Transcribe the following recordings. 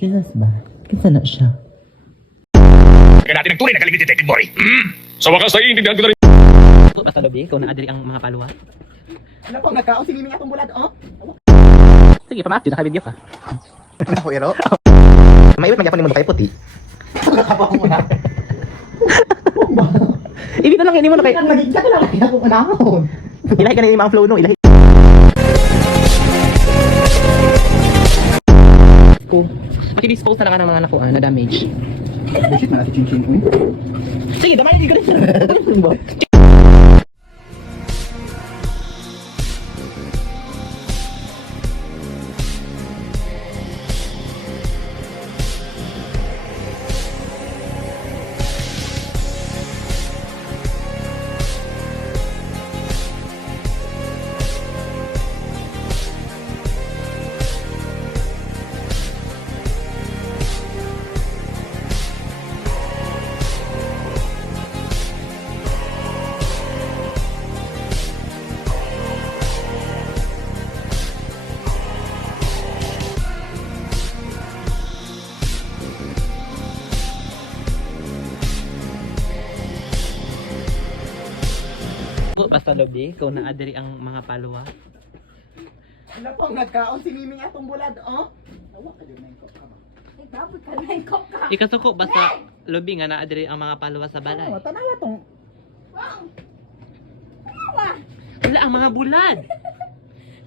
Jesus ba? Kinsa na siya? Kaya natin ang tunay na galing ni Detective Boy. Sa wakas ay intindihan ko na rin. Basta lobi, ikaw na adiri ang mga paluwa. Ano pong nagkaon si Miming atong bulad, oh? Sige, pamati, nakabidyo ka. Ako, ero? Maiwit magyapon ni mo kay puti. Nakapang mo na. Ibig na lang ini mo na kay... Naging ka lang ako manahon. Ilahi ka na yung mga flow no, ilahi. Ko. Paki-dispose na lang ka ng mga nakuha na damage. Bullshit man na si Chin Chin, uy. Sige, damay na ka rin. Basta lobi, ikaw na adiri ang mga paluwa. Ano pong nagkaon si Miming atong bulad, oh? Awa ka din na yung kop ka. Ikasuko, basta lobi nga na adiri ang mga paluwa sa balay. Ano, tanawa tong... Wala ang mga bulad.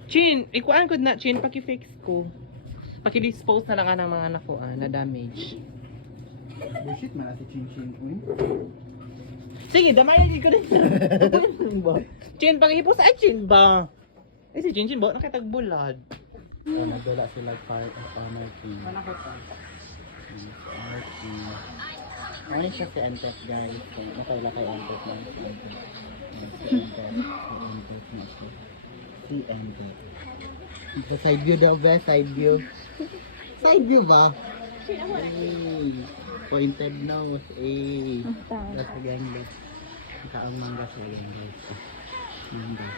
Chin, ikuan ko na, Chin, paki-fix ko. Paki-dispose na lang ka ng mga nakuha na damage. Bullshit man na si Chin Chin, uy. Sige, damay ko rin. Chin, pang-hipos ay Chin ba? Eh si Chin ba? Nakitagbulad. Nagdala sila part of anarchy. Ano siya si Antep, guys? Nakawala kay Antep na si Antep. Si Antep. Sa side view daw ba? Side view. Side view ba? Ay, pointed nose. Eh. That's again, guys. Kaang mangga sa again, guys. Mangga.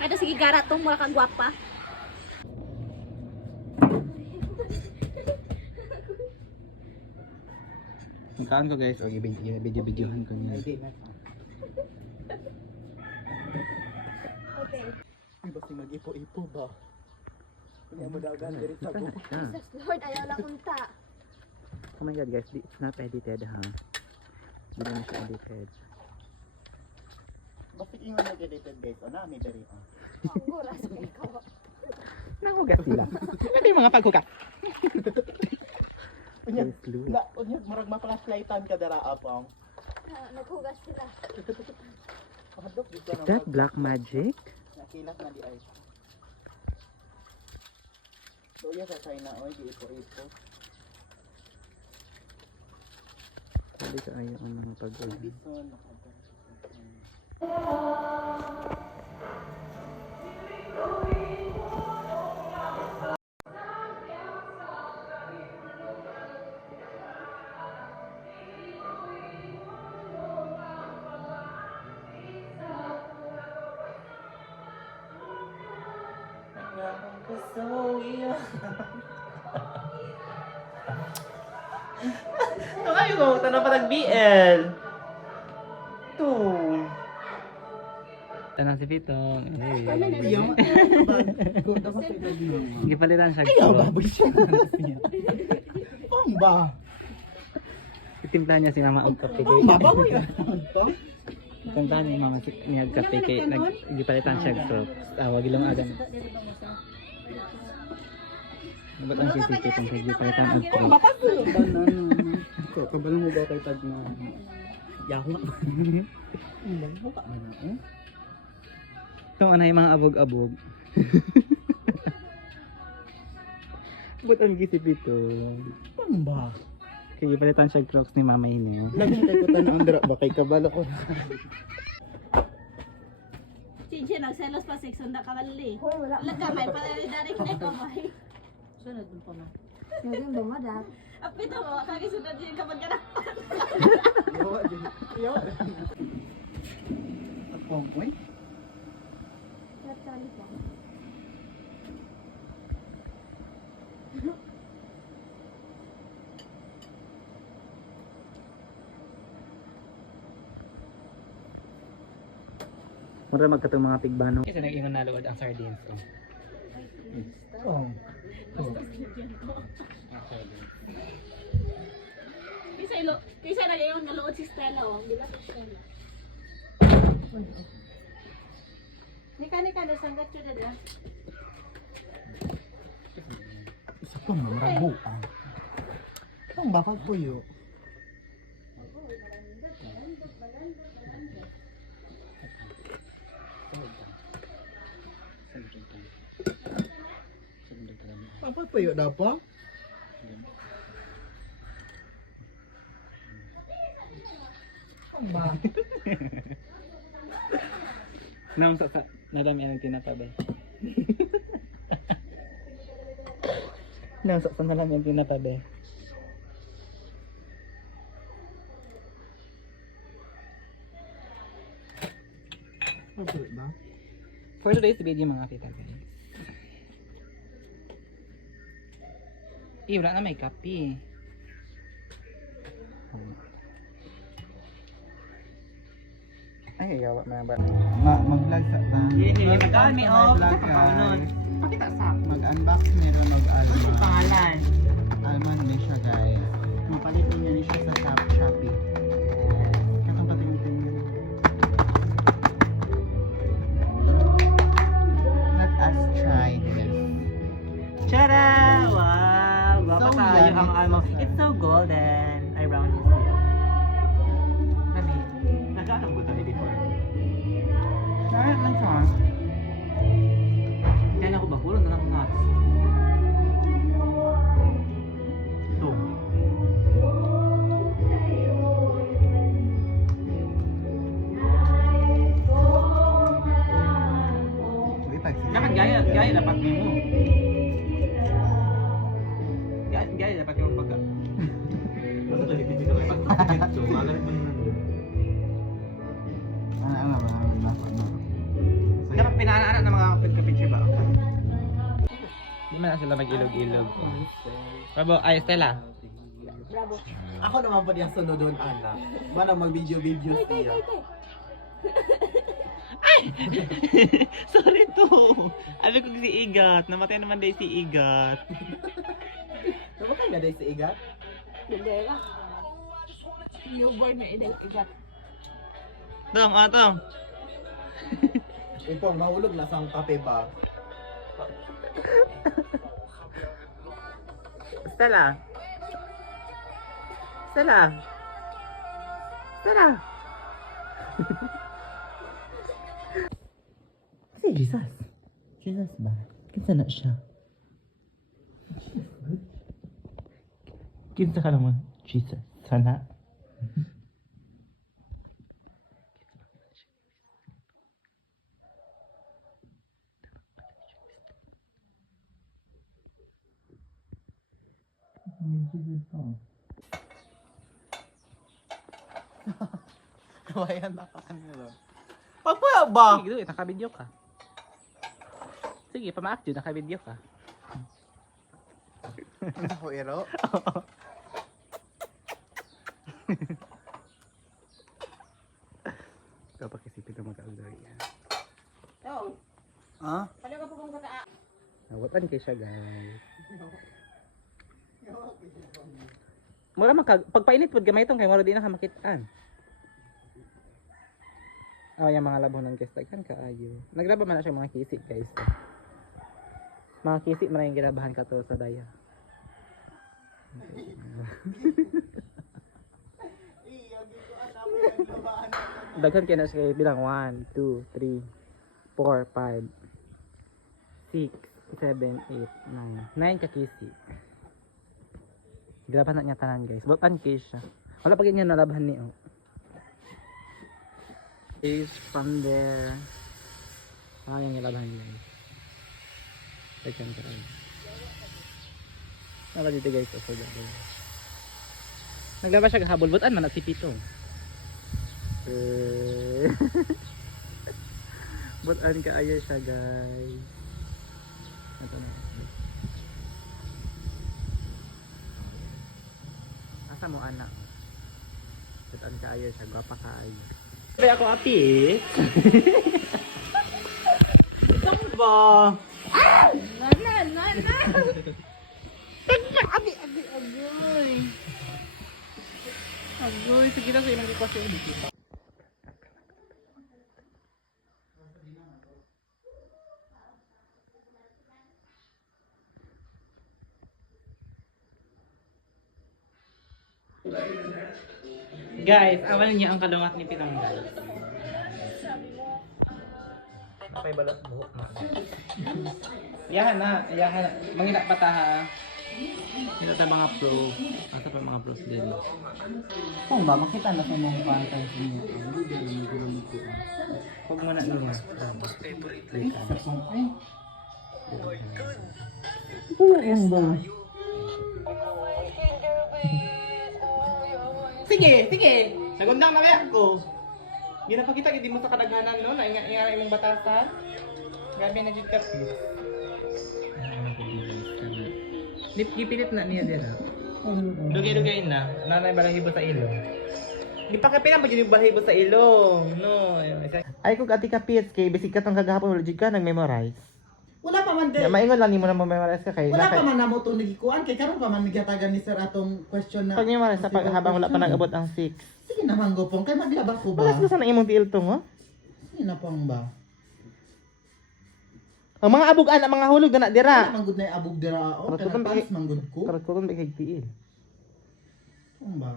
Ada sige gara tong mura kang gwapa. Magkaan ko guys, o video-videohan ko niya. Okay. Ay, basta mag-ipo-ipo ba? Kaya mo dagan diri sa buko. Jesus Lord, ayaw lang unta. Oh my god guys, it's not edited ha. Hindi na siya edited. Basta ingon nag-edited guys, o namin diri. Ang oras ko ikaw. Nangugas sila. Ito yung mga paghugas. Unyag, marag ma-flashlightan ka dara apong. Naghugas sila. Padok dito Is that black magic? Nakilat na di ay. So iya sa China oy, giipo-ipo. Sabi ka ayaw ang mga paghugas. Bison. Ang ayaw ko, tanong pa nag-BL. Ito. Tanong si Pitong. Iya ma. Ko dapat sa edad mo. Hindi palitan siya. Ay, baboy siya. Pong ba? Itimpla niya si Mama ang kape. Pong ba? Baboy ka. Kanta ni Mama niya kape kay hindi palitan siya. So, tawag ilang agan. Ba't ang sisisi kung hindi palitan ang Pong crew? ba pa ko? Banan. So, kabalang mo ba kay tag na yaho nga. Yaho ka man ako. Itong anay mga abog-abog. Ba't ang gisip ito? Pong ba? Kaya palitan siya crocs ni Mama Ine. Lagi kay ko tanong dra ba kay kabalo ko. Chinchin, nagselos pa section na kawali. Lagamay pa dari na kamay. Sunod mo pa man. Yung bumada. Apito mo, kagisunod din kapag ganapan. Yawa din. Yawa. Pong, oy. Natali pa. Mura magkatong mga tigbanong. Kasi nag-ingon naluod ang sardines ko. Oh. Kaysa nag-iyon naluod si Stella, oh. Di ba si Stella? Nika, nasanggat yun na. Isa pa mamarago ah. Ang bakal puyo. Apa puyo dapat? Ang ba? Nang sa nadami ang tinatabi. Nang sa nadami ang tinatabi. Apa ba? For today's video mga kita guys. Wala na may kape. Ay, gawa na ba? Mag-vlog sa ba? Mag-almi o. Pakita sa. Mag-unbox meron mag-alma. Pangalan. Alman ni siya guys. Mapalit niyo ni siya sa Shopee. Katong patingin niyo. Let us try this. Tada! Wow! Guwapa So tayo yummy. ang almo. It's so golden. Around this year. Kami. Nagkakang buto ni before. Saan lang siya? Kaya ako ba? Pulong na lang nuts. Ito. Dapat gaya dapat mo. Gaya dapat yung baga. Ano ba? Dapat pinaanan ng mga picture ba? Di man na sila mag-ilog-ilog. Bravo, ay Stella. Ako naman po yung sunod doon, anak. Mana mag-video-video siya. Sorry to. Alam ko si Igat. Namatay naman dahil si Igat. Namatay nga dahil si Igat? Hindi lang. Newborn na igat. Tong, tong. Ito, mahulog na sa kape ba? Stella. Stella. Stella. Si Jesus. Jesus ba? Kinsa na siya? Kinsa ka naman? Jesus. Sana. Kawayan na ka kanila. Pagpaya ba? Sige, naka-video ka. Sige, pamaak dyan, naka-video ka. Hindi ko ero. Kapag isipin na mag-alder yan. Oh, Ha? paano ka po kung kata? Nawatan kayo siya, guys. Mura pagpainit po gamay itong kay mura di na kamakitaan. Yung mga labonan guys, tagkan kaayo. Nagraba man na siya mga kisik guys. Mga kisik man na yung ginabahan ka to sa daya. Daghan kaya na siya bilang 1, 2, 3, 4, 5, 6, 7, 8, 9. 9 ka kisik. Ginabahan na niya tanan guys. Butan kayo siya. Wala pa ganyan nalabahan niyo. Is from there. Yung nilabahan guys. Tagkan ka rin. Naka dito guys. So, naglaba siya kahabol. Butan man at si Pito. Butan ka ayo siya guys. Ito na. Asa mo anak? Butan ka ayo siya. Gwapa ka ayo. Kaya ako apit. ba? Agoy, sige na sa ilang request yung dito. Guys, awan niya ang kalungat ni Pinanggal. Napay balot buhok na. Yahan na. Mangina pa ta ha. Dito tayo mga pro. Asa pa mga pros din. Kung ba, makita na sa mga pantay sa niya. Huwag mo na niya. Ano ba? Sige, sige. Nagundang na kaya ko. Ginapakita, hindi mo sa kadaghanan no? Nainga imong batasan. Gabi na dito ka. Gipilit na niya dira. Dugay-dugay na. Nanay balahibo sa ilong. Di pa ka pinabagyan yung balahibo sa ilong. No. Ay kung ati ka pits kay bisig ka tong kagahapon wala jud ka nag-memorize. Wala pa man, Ya maingon lang nimo na memorize ka kay wala pa man namo itong nagikuan. Kay karon pa man nagatagan ni sir atong question na. pag memorize sa habang wala pa nag-abot ang 6. Sige naman gopong, kay maglaba ko ba? Balas ko sa imong tiil tong oh. Sige na pang ba? Ang mga abugan ang mga hulog na dira. Wala manggod na yung abog dira. O, Karat ko kanang pass manggod ko. Karat ko kung kay tiil. Ano ba?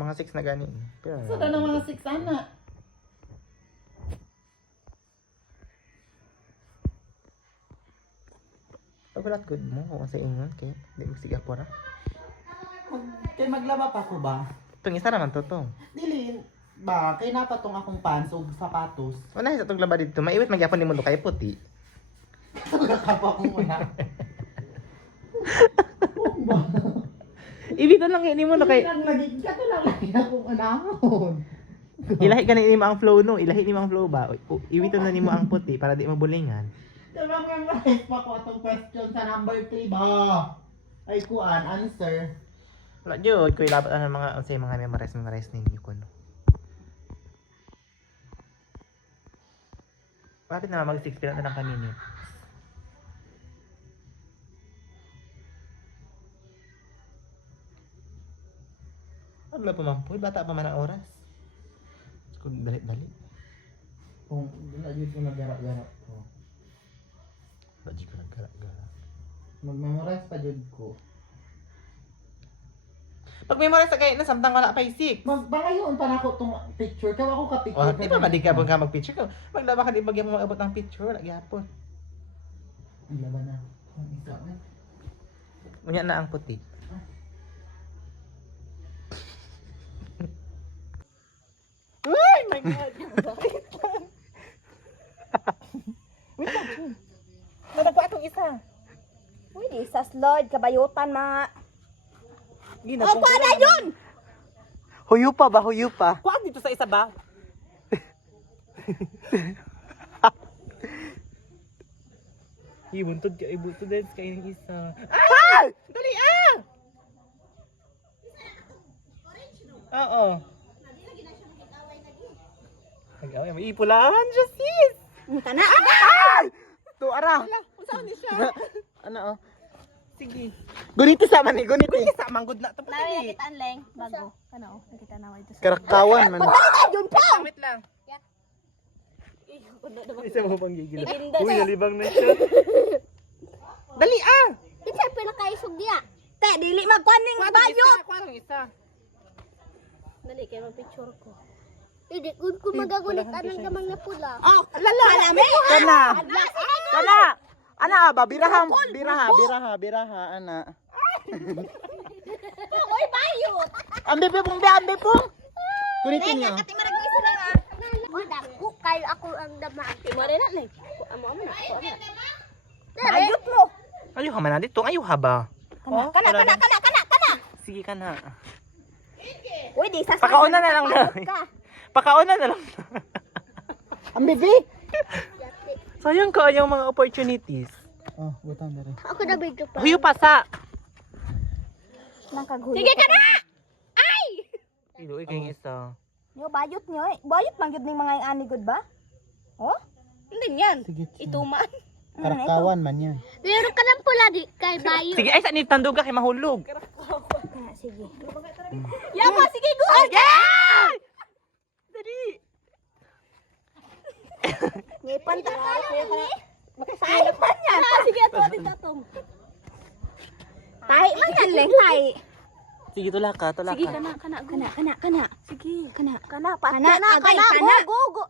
Mga 6 na gani. Pero Sa na mga 6 ana. pagkulat good mo kung sa ingon kay di mo siga pora. Kay maglaba pa ko ba? Itong isa naman to to. Dili ba kay napatong akong pants ug sapatos. Wala sa itong laba dito. Maiwit magyapon ni mundo kay puti. Nakapa ko muna. Ibiton lang ini mo no kay Lagi ka to lang lagi akong anahon. ilahi ka ni mo ang flow no. Ilahi ni mo ang flow ba. Ibiton na nimo ang puti para di mabulingan. Diba memorize pa ko atong question sa number 3 ba? Ay kuan answer. Wala jud ko ilabot ang mga unsay mga memorize ninyo kuno. Bakit na mag 6 na lang kami ni? Wala pa man po, bata pa man ang oras. Kung dali-dali. Kung wala jud ko nagara-gara ko. Wala jud ko nagkara-gara. Mag-memorize pa jud ko. Pag memorize sa kayo na samtang wala pa 6. Magbangayon pa na ako tong picture. Kaya ako ka picture. Oh, di ba madi ka ka mag-picture ko? Maglaba ka di bagyan mo mag-abot ng picture, lagi hapon. Ang laban na. Ang isa na. Unya na ang puti. Ay, my God! Wait lang. Nadagpa atong isa. Uy, di sa Lord, kabayutan mga. Oh, kuha na yun! Huyo pa ba? Huyo pa? Kuha dito sa isa ba? Ibuntod ka, ibuntod din sa ining isa. Ah! Dali ah! Oo. Nag-away, may ipulaan siya sis! Kana! Ah! To, ara! Saan ni siya? Ano oh? Sige. Guniti sa man, guniti. Guniti sa manggod na to Lawi pati. nakitaan leng, bago. Ano, nakita na ako ito sa... Karakawan man. Yun pa! Wait lang. Isa Isa mo pang gigil. Iginda Uy, sa... nalibang na siya. Dali ah! Isa pinakaisog diya. Te, dili magkuaning bayo! Kuha isa. Dali, kaya mag-picture ko. Hindi, kung magagulit, anong gamang na pula. Oh, lala! Kana! Kana! Ana ba? Biraha, biraha, ana. Uy, bayo! Ambe pong, ambe pong! Kunitin niyo. Ati marag isa na nga. Wala ko, kaya ako ang damaki. Mare na, Leng. Amo mo na, ako na. Ayot mo! Ayaw ka man na dito, ayaw ha ba? Kana! Sige ka na. Uy, di sa Pakauna na lang na. Pakauna na lang. Ang bibi! Sayang ka yung mga opportunities. Oh, butang na rin. Ako na video pa. Huyo pasa! Nakagulo. Sige ka na! Ay! Iluwi kayong isa. Yo bayot nyo eh. Bayot man gyud ning mga ani good ba? Oh? Hindi yan. Sige. Ituman. Karakawan man yan. Meron ka ng pula di kay bayo. Sige, ay, saan tanduga kay mahulog? Ah, sige. Yama, sige, go! Yeah! Ngipan ta. Makasaya man yan. Sige, ato, atin tatong. Tay man yan leng tay. Sige, tula ka. Sige, kana. Sige, kana. Kana, Go, go.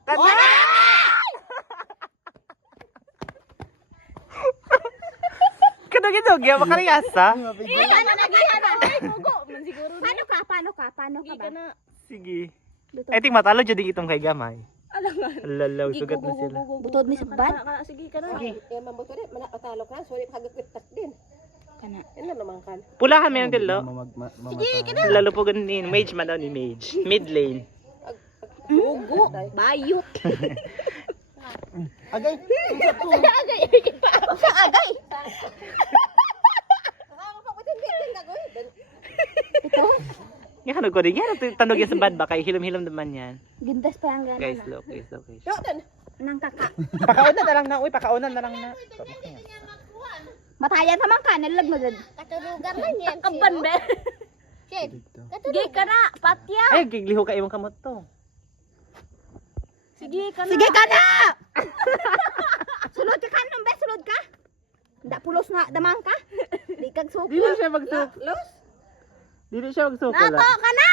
Kadugidog, ya makariyasa. Kana na gihana. Ay, gugo. Man siguro. Paano ka ba? Kana. Sige. I think matalo jud itong kay gamay. Alangan. Lalaw, sugat na sila. Butod ni sabad. Sige, kana. Eh, mabuto rin, manapatalo ka. Sorry, pagkakwitak din. Kana. Yan na naman kan. Pulahan mo yung dilo. Sige, Lalo po ganin. Mage man daw ni Mage. Mid lane. Gugo. Bayot. Agay. Nga kanog ko din. Yan, tanog yan sa bad ba? Kay hilom-hilom naman yan. Gindas pa ang gana. Guys, look, guys, look, guys. Nang kaka. Pakaunan na lang na. Uy, pakaunan na lang na. Matayan naman ka, nalag na gud. Katulugan man yan. Kaban, be. Sige, kana. Patya. Ay, gigliho ka imong kamot to. Sige, kana. Sige ka na! Sulod ka kanon, be, sulod ka. Nda pulos nga damang ka. Di kag suko. Dili siya magsuko. Dili siya magsuko Nato lang. ka na!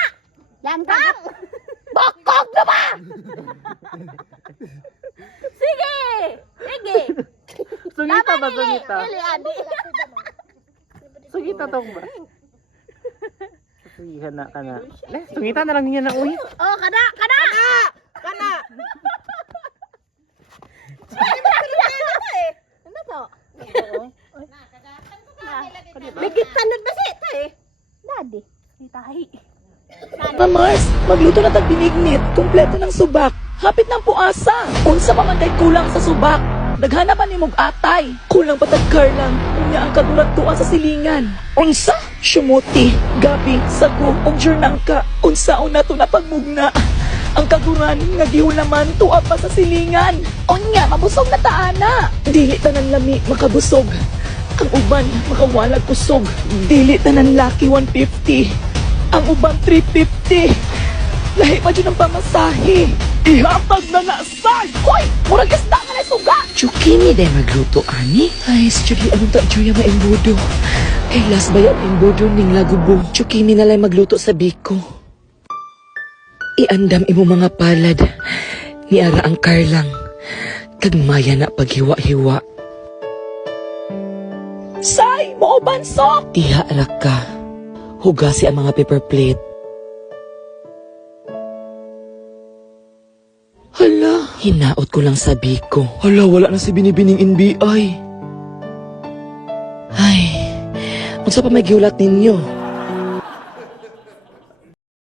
Yan ka. Bokog na ba? Sige. Sige. Sungita ba, sungita? Dili, adi. Sungita tong ba? Sige, kana, kana. Sungita na lang niya na, uy. Oh, kana. Ano to? Bigit tanod ba siya ito eh? Daddy. Tahi. Mars, magluto na tag binignit, kumpleto ng subak, hapit ng puasa. Unsa pa man kay kulang sa subak, naghanap man nimog atay. Kulang pa tag karlang, unya ang kaduratuan sa silingan. Unsa? Syumuti, gabi, sago, ug jurnangka. Unsaon nato na pagmugna. Ang kaguran nga gihulaman tuwa pa sa silingan. Unya, mabusog na taana. Dili tanan lami makabusog. Ang uban makawalag kusog. Dili tanan laki 150. Ang uban 350. Lahi pa dyan ang pamasahe. Ihatag na nasay. Hoy! Murag isda nga na suga. Chukini day magluto, ani? Ay, study anong ta Juya maimbudo. Kay last bayan imbudo ning lagubo. Chukini na lang magluto sa biko. Iandam imo mga palad. Niara ang karlang. Kagmaya na paghiwa-hiwa. Say! Mo bansok! Diha alak ka. Hugasi ang mga paper plate. Hala, hinaot ko lang sa biko. Hala, wala na si Binibining NBI. Ay, unsa pa may giulat ninyo?